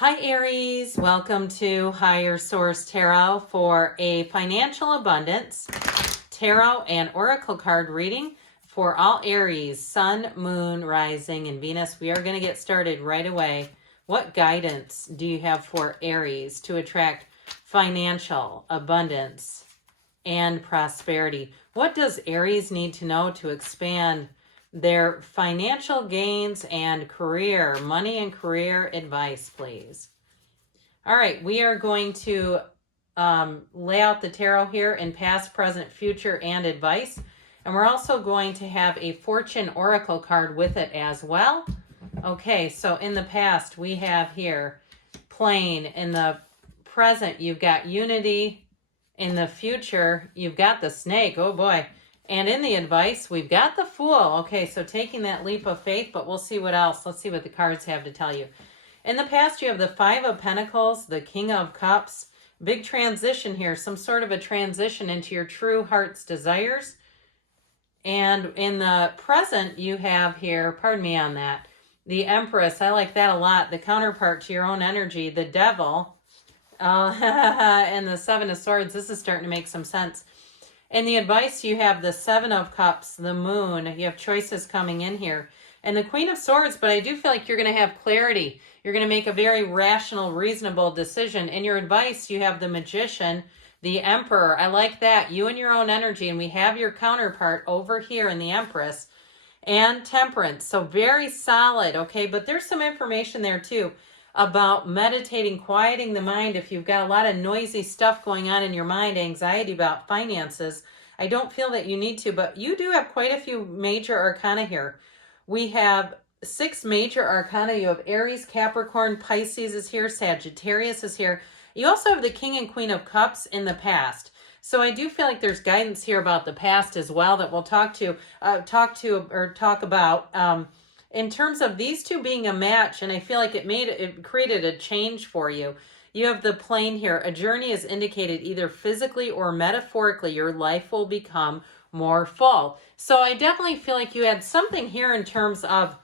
Hi Aries, welcome to Higher Source Tarot for a financial abundance tarot and oracle card reading for all Aries, Sun, Moon, Rising, and Venus. We are going to get started right away. What guidance do you have for Aries to attract financial abundance and prosperity? What does Aries need to know to expand their financial gains and career, money and career advice, please? All right, we are going to lay out the tarot here in past, present, future, and advice. And we're also going to have a fortune oracle card with it as well. Okay, so in the past, we have here plain. In the present, you've got unity. In the future, you've got the snake. Oh boy. And in the advice, we've got the fool. Okay, so taking that leap of faith, but we'll see what else. Let's see what the cards have to tell you. In the past, you have the Five of Pentacles, the King of Cups. Big transition here, some sort of a transition into your true heart's desires. And in the present, you have here, pardon me on that, the Empress. I like that a lot. The counterpart to your own energy, the Devil, and the Seven of Swords. This is starting to make some sense. In the advice, you have the Seven of Cups, the Moon. You have choices coming in here. And the Queen of Swords, but I do feel like you're going to have clarity. You're going to make a very rational, reasonable decision. In your advice, you have the Magician, the Emperor. I like that. You and your own energy. And we have your counterpart over here in the Empress and Temperance. So very solid, okay? But there's some information there too about meditating, quieting the mind. If you've got a lot of noisy stuff going on in your mind, anxiety about finances, I don't feel that you need to, but you do have quite a few major arcana here. We have 6 major arcana. You have Aries, Capricorn, Pisces is here, Sagittarius is here. You also have the King and Queen of Cups in the past. So I do feel like there's guidance here about the past as well that we'll talk about. In terms of these two being a match, and I feel like it created a change for you. You have the plane here. A journey is indicated either physically or metaphorically. Your life will become more full. So I definitely feel like you had something here in terms of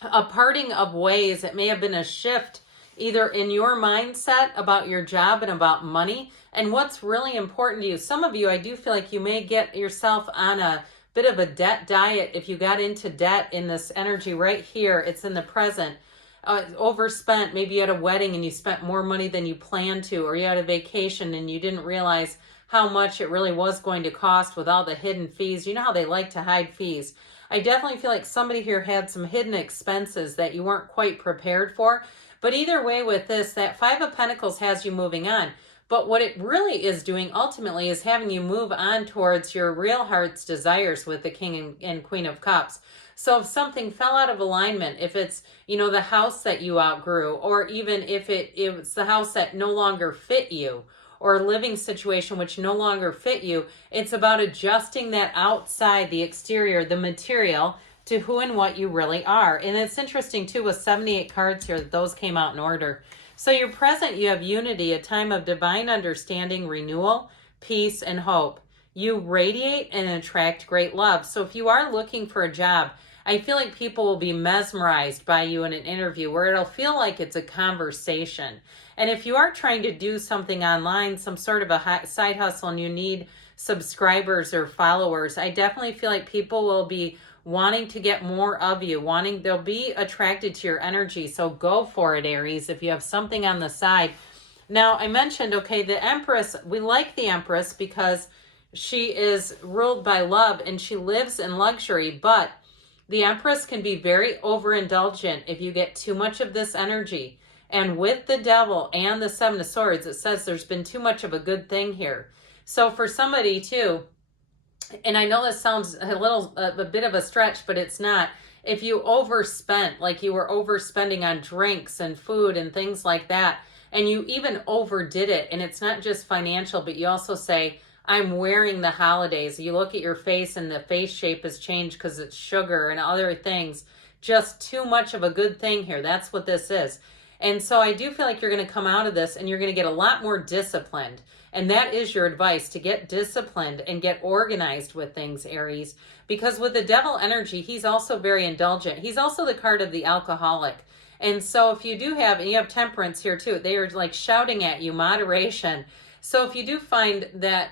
a parting of ways. It may have been a shift either in your mindset about your job and about money and what's really important to you. Some of you, I do feel like you may get yourself on a bit of a debt diet if you got into debt in this energy right here. It's in the present. Overspent. Maybe you had a wedding and you spent more money than you planned to, or you had a vacation and you didn't realize how much it really was going to cost with all the hidden fees. You know how they like to hide fees. I definitely feel like somebody here had some hidden expenses that you weren't quite prepared for. But either way with this, that Five of Pentacles has you moving on. But what it really is doing ultimately is having you move on towards your real heart's desires with the King and Queen of Cups. So if something fell out of alignment, if it's, the house that you outgrew, or even if it's the house that no longer fit you, or a living situation which no longer fit you, it's about adjusting that outside, the exterior, the material, to who and what you really are. And it's interesting too with 78 cards here that those came out in order. So your present, you have unity, a time of divine understanding, renewal, peace, and hope. You radiate and attract great love. So if you are looking for a job, I feel like people will be mesmerized by you in an interview where it'll feel like it's a conversation. And if you are trying to do something online, some sort of a side hustle, and you need subscribers or followers, I definitely feel like people will be wanting to get more of you, they'll be attracted to your energy. So go for it, Aries, if you have something on the side. Now, I mentioned, okay, the Empress, we like the Empress because she is ruled by love and she lives in luxury, but the Empress can be very overindulgent if you get too much of this energy. And with the Devil and the Seven of Swords, it says there's been too much of a good thing here. So for somebody too, and I know this sounds a bit of a stretch, but it's not. If you overspent, like you were overspending on drinks and food and things like that, and you even overdid it, and it's not just financial, but you also say, I'm wearing the holidays. You look at your face and the face shape has changed because it's sugar and other things. Just too much of a good thing here. That's what this is. And so I do feel like you're going to come out of this and you're going to get a lot more disciplined. And that is your advice, to get disciplined and get organized with things, Aries. Because with the Devil energy, he's also very indulgent. He's also the card of the alcoholic. And so if you do have, and you have temperance here too, they are like shouting at you, moderation. So if you do find that,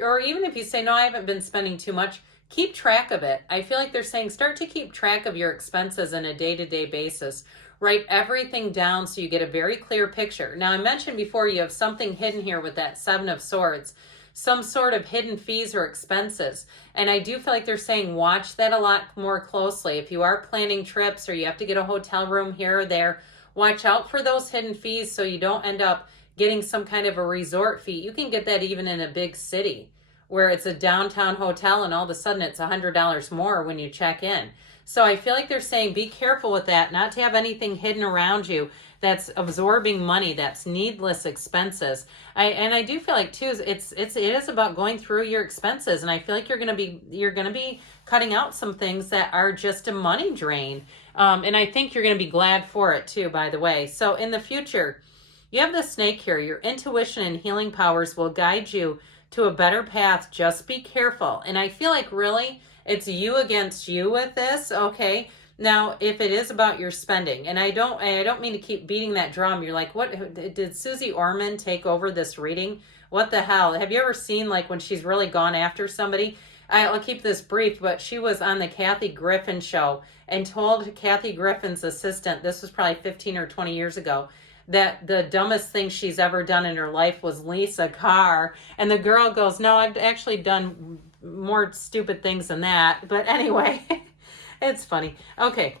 or even if you say, no, I haven't been spending too much, keep track of it. I feel like they're saying start to keep track of your expenses on a day-to-day basis. Write everything down so you get a very clear picture. Now, I mentioned before you have something hidden here with that Seven of Swords, some sort of hidden fees or expenses. And I do feel like they're saying watch that a lot more closely. If you are planning trips or you have to get a hotel room here or there, watch out for those hidden fees so you don't end up getting some kind of a resort fee. You can get that even in a big city where it's a downtown hotel and all of a sudden it's $100 more when you check in. So I feel like they're saying be careful with that, not to have anything hidden around you that's absorbing money, that's needless expenses. I do feel like too it is about going through your expenses, and I feel like you're gonna be cutting out some things that are just a money drain. And I think you're gonna be glad for it too, by the way. So in the future, you have the snake here. Your intuition and healing powers will guide you to a better path. Just be careful. And I feel like really it's you against you with this, okay? Now, if it is about your spending, and I don't mean to keep beating that drum. You're like, what did Susie Orman take over this reading? What the hell? Have you ever seen like when she's really gone after somebody? I'll keep this brief, but she was on the Kathy Griffin show and told Kathy Griffin's assistant, this was probably 15 or 20 years ago, that the dumbest thing she's ever done in her life was lease a car. And the girl goes, no, I've actually done more stupid things than that. But anyway, it's funny. Okay.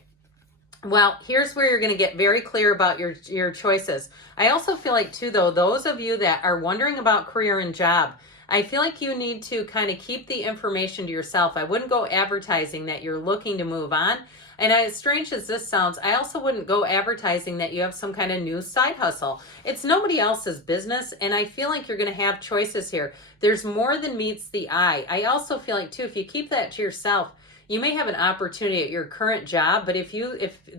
Well, here's where you're going to get very clear about your choices. I also feel like too, though, those of you that are wondering about career and job, I feel like you need to kind of keep the information to yourself. I wouldn't go advertising that you're looking to move on. And as strange as this sounds, I also wouldn't go advertising that you have some kind of new side hustle. It's nobody else's business, and I feel like you're going to have choices here. There's more than meets the eye. I also feel like, too, if you keep that to yourself, you may have an opportunity at your current job, but if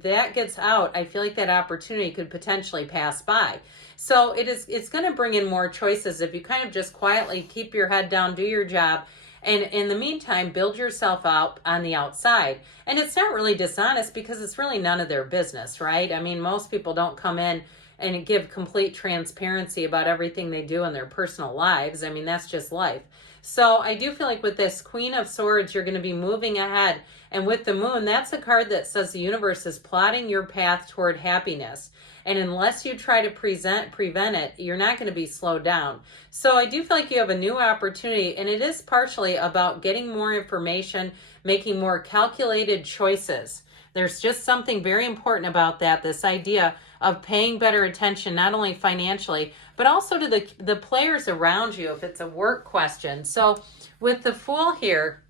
that gets out, I feel like that opportunity could potentially pass by. So it's going to bring in more choices if you kind of just quietly keep your head down, do your job, and in the meantime, build yourself out on the outside. And it's not really dishonest because it's really none of their business, right? I mean, most people don't come in and give complete transparency about everything they do in their personal lives. I mean, that's just life. So I do feel like with this Queen of Swords, you're going to be moving ahead. And with the Moon, that's a card that says the universe is plotting your path toward happiness. And unless you try to prevent it, you're not going to be slowed down. So I do feel like you have a new opportunity, and it is partially about getting more information, making more calculated choices. There's just something very important about that, this idea of paying better attention, not only financially, but also to the players around you if it's a work question. So with the Fool here,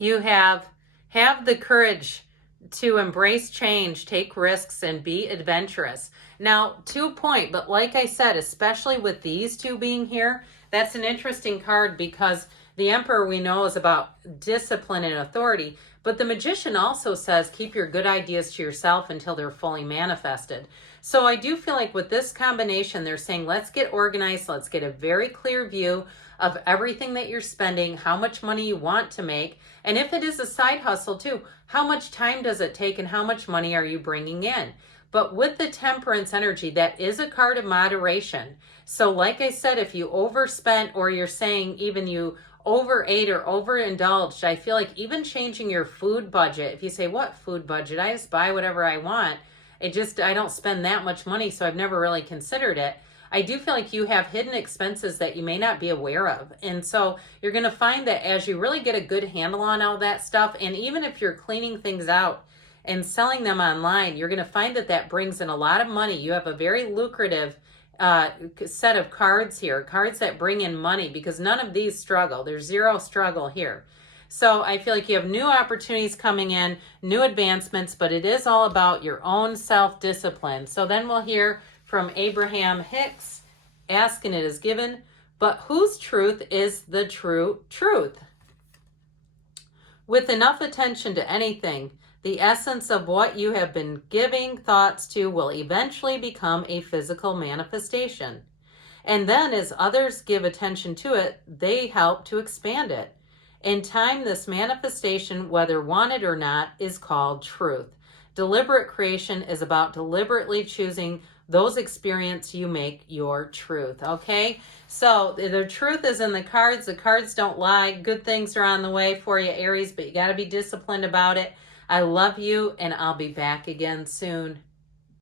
you have the courage to embrace change, take risks, and be adventurous. Now, to a point, but like I said, especially with these two being here, that's an interesting card because the Emperor we know is about discipline and authority, but the Magician also says keep your good ideas to yourself until they're fully manifested. So I do feel like with this combination, they're saying let's get organized, let's get a very clear view of everything that you're spending, how much money you want to make, and if it is a side hustle too, how much time does it take and how much money are you bringing in? But with the Temperance energy, that is a card of moderation. So like I said, if you overspent or you're saying even you overate or overindulged, I feel like even changing your food budget, if you say, what food budget? I just buy whatever I want. I don't spend that much money, so I've never really considered it. I do feel like you have hidden expenses that you may not be aware of. And so you're going to find that as you really get a good handle on all that stuff, and even if you're cleaning things out and selling them online, you're going to find that that brings in a lot of money. You have a very lucrative set of cards here, cards that bring in money, because none of these struggle. There's zero struggle here. So I feel like you have new opportunities coming in, new advancements, but it is all about your own self-discipline. So then we'll hear from Abraham Hicks, ask and it is given, but whose truth is the true truth? With enough attention to anything, the essence of what you have been giving thoughts to will eventually become a physical manifestation. And then as others give attention to it, they help to expand it. In time, this manifestation, whether wanted or not, is called truth. Deliberate creation is about deliberately choosing those experiences you make your truth. Okay? So the truth is in the cards. The cards don't lie. Good things are on the way for you, Aries, but you got to be disciplined about it. I love you, and I'll be back again soon.